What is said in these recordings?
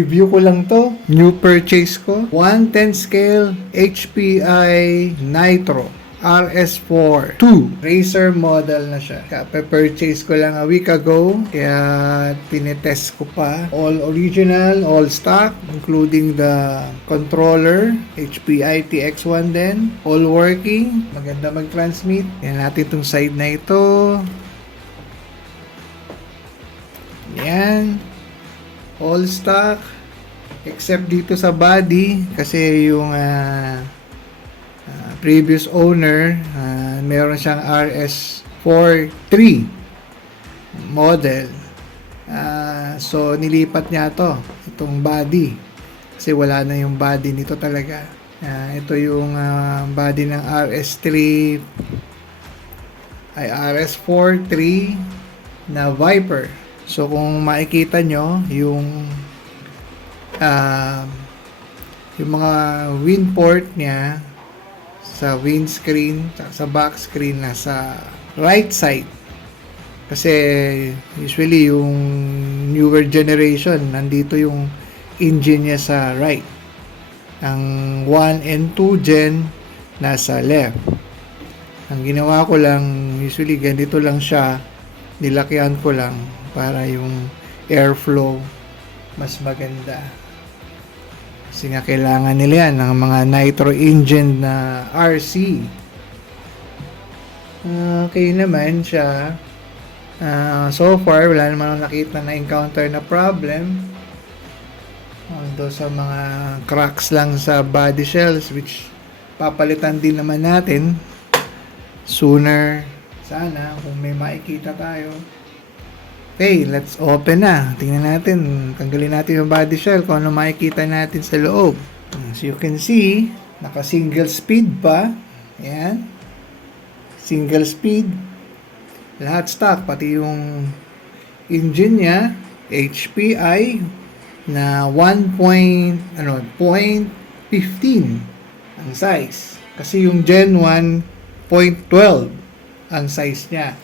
review ko lang to. New purchase ko. 110 scale HPI Nitro RS4 2. Racer model na siya. Purchase ko lang a week ago. Kaya tinetest ko pa. All original, all stock, including the controller. HPI TX1 din. All working. Maganda mag-transmit. Yan natin itong side na ito. Yan. All stock. Except dito sa body. Kasi yung previous owner, meron siyang RS43 model. So, nilipat niya itong body. Kasi wala na yung body nito talaga. Ito yung body ng RS43 na Viper. So, kung makikita nyo, yung mga wind port niya sa windscreen, sa back screen nasa right side. Kasi usually yung newer generation, nandito yung engine niya sa right. Ang 1 and 2 gen nasa left. Ang ginawa ko lang, usually ganito lang siya, nilakyan ko lang para yung airflow mas maganda. Kasi nga kailangan nila yan ng mga nitro engine na RC. Okay naman siya. So far, wala naman nakita na encounter na problem. Although sa mga cracks lang sa body shells, which papalitan din naman natin sooner. Sana kung may makikita tayo. Okay, let's open na. Tingnan natin. Tanggalin natin yung body shell kung ano makikita natin sa loob. As you can see, naka single speed pa. Ayan. Single speed. Lahat stock. Pati yung engine niya, HPI na 0.15 ang size. Kasi yung Gen 1, 0.12 ang size niya.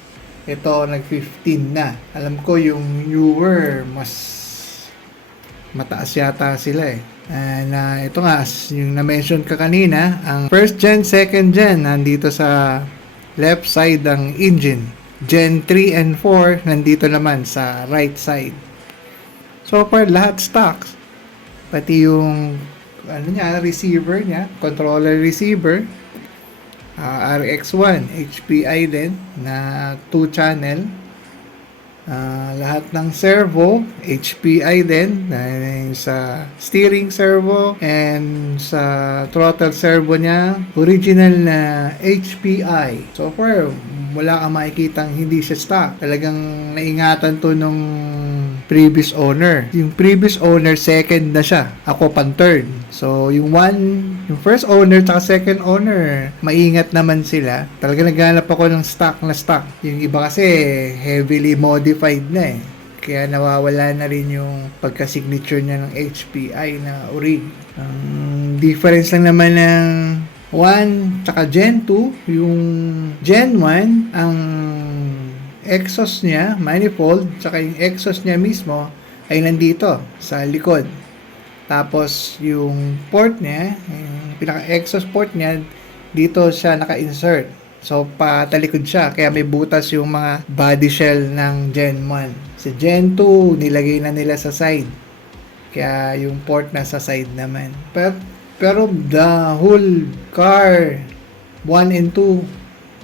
Ito, nag-15 na. Alam ko yung newer, mas mataas yata sila eh. Ito nga, yung na-mention ka kanina, ang first gen, second gen, nandito sa left side ng engine. Gen 3 and 4, nandito naman sa right side. So far, lahat stocks. Pati yung receiver niya, controller receiver, RX1 HPI din na 2 channel. Lahat ng servo HPI din sa steering servo and sa throttle servo niya original na HPI. So far wala kang makikitang hindi siya stock. Talagang naingatan to nung previous owner. Yung previous owner, second na siya. Ako pang third. So, yung first owner at second owner, maingat naman sila. Talagang naghanap ako ng stock na stock. Yung iba kasi, heavily modified na eh. Kaya nawawala na rin yung pagka-signature niya ng HPI na orig. Difference lang naman ng 1 tsaka Gen 2, yung Gen 1, ang exhaust niya, manifold, tsaka yung exhaust niya mismo ay nandito sa likod. Tapos yung port niya, yung pinaka-exhaust port niya, dito siya naka-insert. So patalikod siya, kaya may butas yung mga body shell ng Gen 1. Sa Gen 2, nilagay na nila sa side. Kaya yung port nasa side naman. Pero the whole car 1 and 2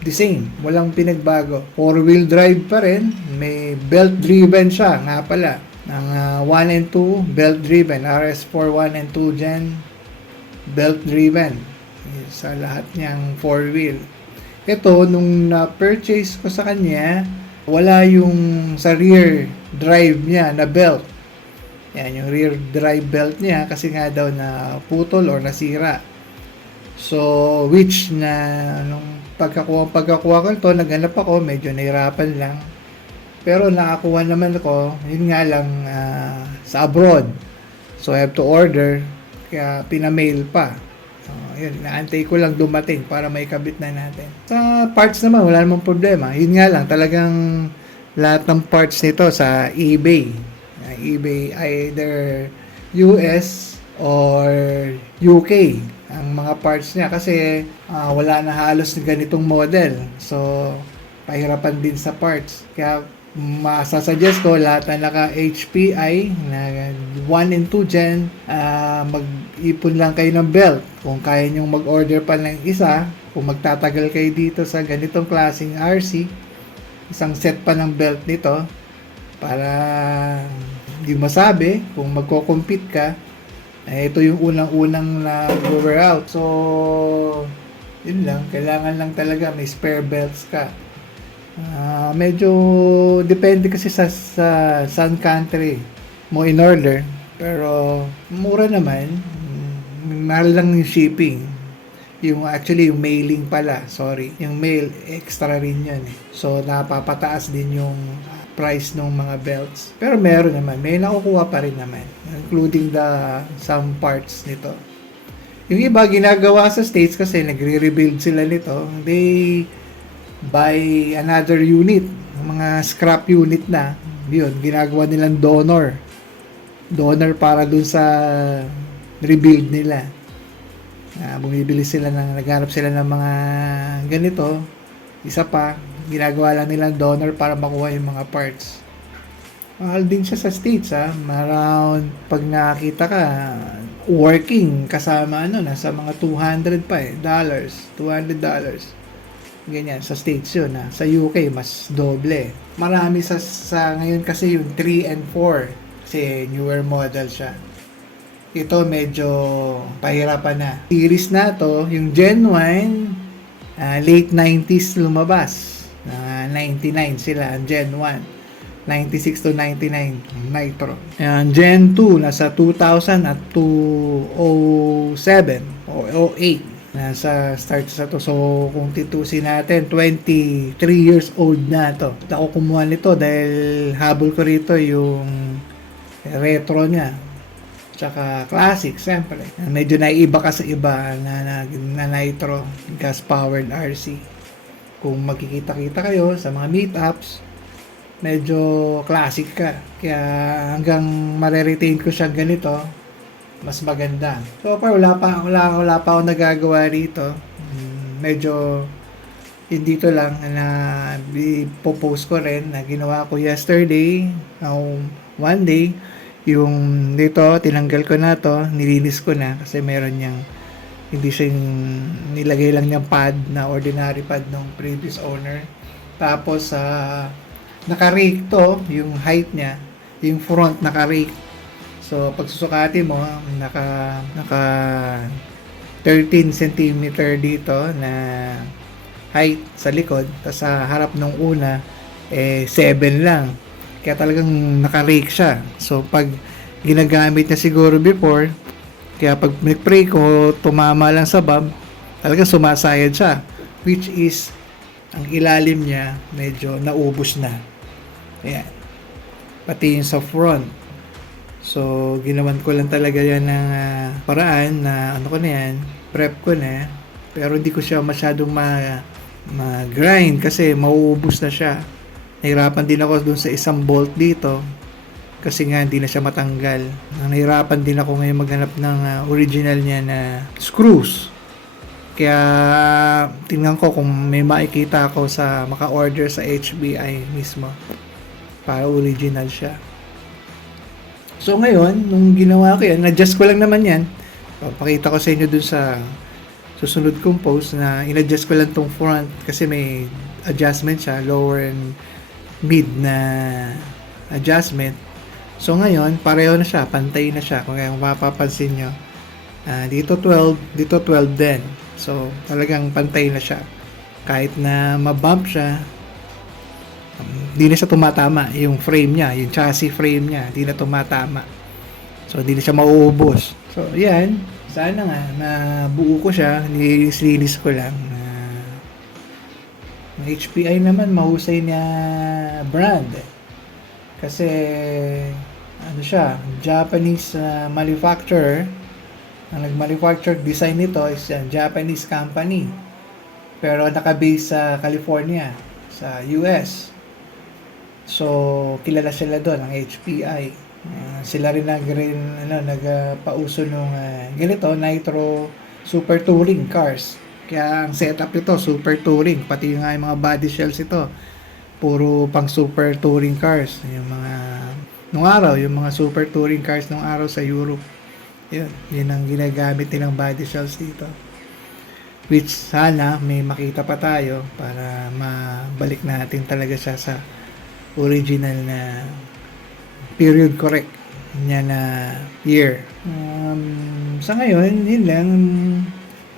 the same, walang pinagbago. 4-wheel drive pa rin, may belt driven siya nga pala. Ang 1 and 2 belt driven, RS4 1 and 2 gen belt driven sa lahat niyang 4-wheel. Ito nung na-purchase ko sa kanya, wala yung sa rear drive niya na belt. Yan, yung rear drive belt niya kasi nga daw na putol or nasira. So, which na nung pagkakuha ko ito, naghanap ako, medyo nahirapan lang. Pero nakakuha naman ako, yun nga lang sa abroad. So, I have to order, kaya pinamail pa. So, yun, naantay ko lang dumating para may kabit na natin. Sa parts naman, wala namang problema. Yun nga lang, talagang lahat ng parts nito sa eBay. eBay, either US or UK ang mga parts niya kasi wala na halos na ganitong model. So, pahirapan din sa parts. Kaya masasuggest ko lahat na naka HPI na 1 and 2 gen, mag-ipon lang kayo ng belt. Kung kaya nyong mag-order pa ng isa, kung magtatagal kayo dito sa ganitong klaseng RC, isang set pa ng belt nito para hindi masabi kung magko-compete ka, ito yung unang-unang na wear out. So, yun lang, kailangan lang talaga may spare belts ka. Medyo depende kasi sa sun country mo in order, pero mura naman. Mahal lang yung shipping, yung actually yung mailing pala, sorry, yung mail extra rin yun so napapataas din yung price ng mga belts, pero meron naman, may nakukuha pa rin naman, including some parts nito. Yung iba ginagawa sa States kasi nagre-rebuild sila nito, they buy another unit, mga scrap unit na yun, ginagawa nilang donor para dun sa rebuild nila. Bumibili sila naghanap sila ng mga ganito, isa pa ginagawa lang nilang donor para makuha yung mga parts. Mahal din siya sa States around, pag nakita ka working kasama nasa mga $200 pa $200 ganyan sa States yun sa UK mas doble. Marami sa ngayon kasi yung 3 and 4 kasi newer model siya. Ito medyo pahirapan na. Series na to, yung Gen 1 late 90s lumabas. 99 sila ang Gen 1. 96 to 99 Nitro. Ayan, Gen 2 nasa 2000 at 2007 o 08 nasa start sa to. So kung titusin natin 23 years old na to. Ako kumuha nito dahil habol ko rito yung retro niya tsaka classic siyempre. Medyo naiiba ka sa iba na nitro gas powered RC. Kung magkikita-kita kayo sa mga meetups, medyo classic ka. Kaya hanggang mare-retain ko siya ganito, mas maganda. So far wala pa ako nagagawa rito. Medyo dito lang na ipopost ko rin na ginawa ko yesterday, one day, yung dito tinanggal ko na to, nilinis ko na kasi meron niyang hindi siya nilagay lang niyang pad na ordinary pad ng previous owner. Tapos naka-rake to, yung height niya, yung front naka-rake. So, pag susukati mo, naka 13 cm dito na height sa likod. Tapos sa harap ng una, 7 lang. Kaya talagang naka-rake siya. So, pag ginagamit niya siguro before, kaya pag nag-pray ko, tumama lang sa bump, talagang sumasayad siya. Which is, ang ilalim niya, medyo naubos na. Ayan. Pati yung sa front. So, ginawan ko lang talaga yan ng paraan na ano ko na yan, prep ko na. Pero hindi ko siya masyadong ma-grind kasi mauubos na siya. Nahirapan din ako dun sa isang bolt dito kasi nga hindi na siya matanggal. Nahirapan din ako ngayon maghanap ng original niya na screws. Kaya tingnan ko kung may makikita ako sa maka-order sa HBI mismo para original siya. So ngayon, nung ginawa ko yan, adjust ko lang naman yan. Pakita ko sa inyo dun sa susunod kong post na in-adjust ko lang tong front kasi may adjustment siya, lower and mid na adjustment. So ngayon, pareho na siya, pantay na siya. Kung mapapansin nyo, dito 12, dito 12 din. So talagang pantay na siya. Kahit na mabump siya, hindi na siya tumatama yung frame niya, yung chassis frame niya, hindi na tumatama. So, hindi na siya mauubos. So, yan. Sana nga, nabuo ko siya, nilinis ko lang. Ang HPI naman, mahusay na brand. Kasi, ano siya, Japanese manufacturer. Ang nag-manufacture design nito is a Japanese company. Pero naka-base sa California, sa US. So, kilala sila doon, ang HPI. Sila rin nagpauso nung ganito, Nitro Super Touring cars. Kaya ang setup ito, Super Touring. Pati nga yung mga body shells ito, puro pang Super Touring cars. Yung mga, nung araw, yung mga Super Touring cars nung araw sa Europe. Yun ang ginagamit nilang body shells dito. Which sana may makita pa tayo para mabalik natin talaga siya sa original na period correct niya na year. Sa ngayon, yun lang.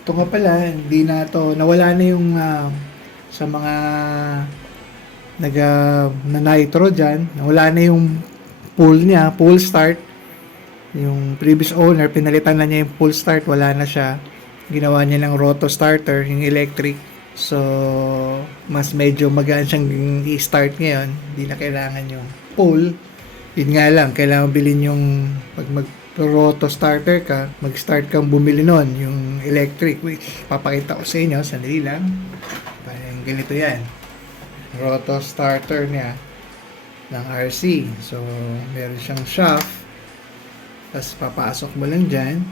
Ito nga pala, hindi na to, nawala na yung sa mga na nitro dyan, nawala na yung pull niya, pull start. Yung previous owner, pinalitan na niya yung pull start, wala na siya. Ginawa niya ng roto starter, yung electric. So, mas medyo magaan siyang i-start ngayon. Hindi na kailangan yung pull. Yun nga lang, kailangan bilhin yung pag mag-roto starter ka, mag-start kang bumili nun, yung electric, which papakita ko sa inyo, sandali lang. Parang ganito yan. Roto starter niya ng RC. So, meron siyang shaft. Tapos, papasok mo lang dyan.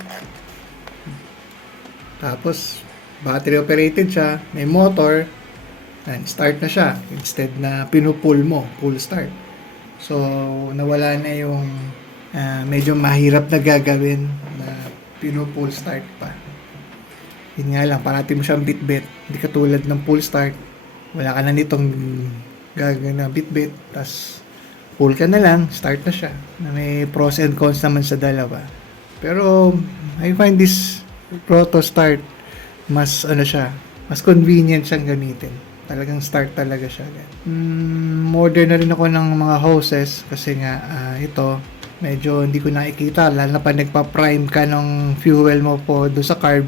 Tapos, battery operated siya. May motor. And start na siya. Instead na pinupull mo, pull start. So, nawala na yung medyo mahirap na gagawin na pinupull start pa. Yun nga lang, parati mo siyang bit-bit. Hindi katulad ng pull start. Wala ka na nitong gagawin na bit-bit. Tapos, pull ka na lang, start na siya. Na may pros and cons naman sa dalawa. Pero, I find this roto start mas mas convenient siyang gamitin. Talagang start talaga siya. Order na rin ako ng mga hoses kasi nga ito medyo hindi ko nakikita, lalo na pa nagpa-prime ka ng fuel mo po doon sa carb,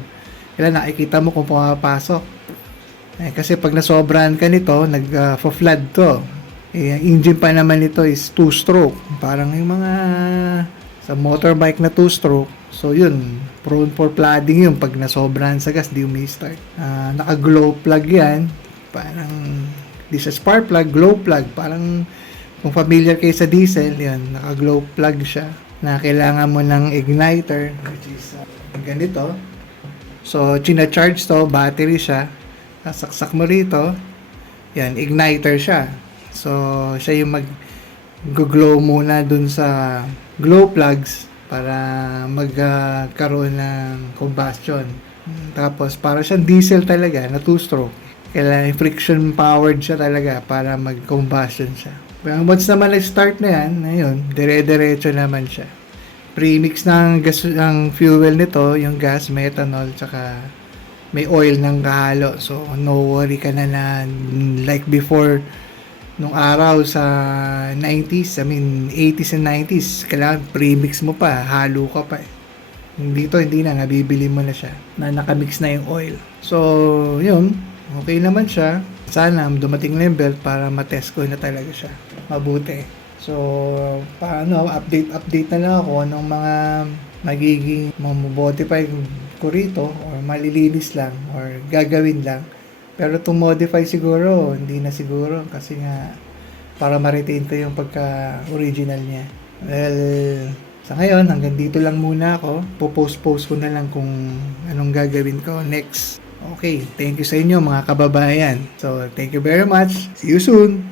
kailan nakikita mo kung pumapasok. Kasi pag nasobrahan ka nito, nag-flood to. Ang engine pa naman nito is 2-stroke. Parang yung mga sa motorbike na 2-stroke. So yun, prone for flooding yun. Pag nasobrahan sa gas, di umi-start. Naka-glow plug yan. Parang, di sa spark plug, glow plug. Parang, kung familiar kayo sa diesel, yan, naka-glow plug siya. Na kailangan mo ng igniter, which is ganito. So, china-charge to, battery siya. Saksak mo rito. Yan, igniter siya. So, siya yung mag-glow muna dun sa glow plugs para magkaroon ng combustion. Tapos, para siyang diesel talaga, na 2-stroke. Kailangan friction powered siya talaga para mag-combustion siya. Once naman nag-start na yan, ayun, dire-diretso naman siya. Premix ng gas, ang fuel nito, yung gas, methanol, tsaka may oil ng kahalo. So, no worry ka na like before, nung araw sa 90s, 80s and 90s, kailangan premix mo pa, halo ka pa. Dito, hindi na, nabibili mo na siya, na nakamix na yung oil. So, yun, okay naman siya. Sana dumating na yung belt para matest ko na talaga siya mabuti. So, paano, update na lang ako ng mga magiging mamodify ko rito or malilinis lang or gagawin lang. Pero itong modify siguro, hindi na siguro kasi nga para ma-retain ko yung pagka-original niya. Well, sa ngayon, hanggang dito lang muna ako. Post ko na lang kung anong gagawin ko next. Okay, thank you sa inyo mga kababayan. So, thank you very much. See you soon!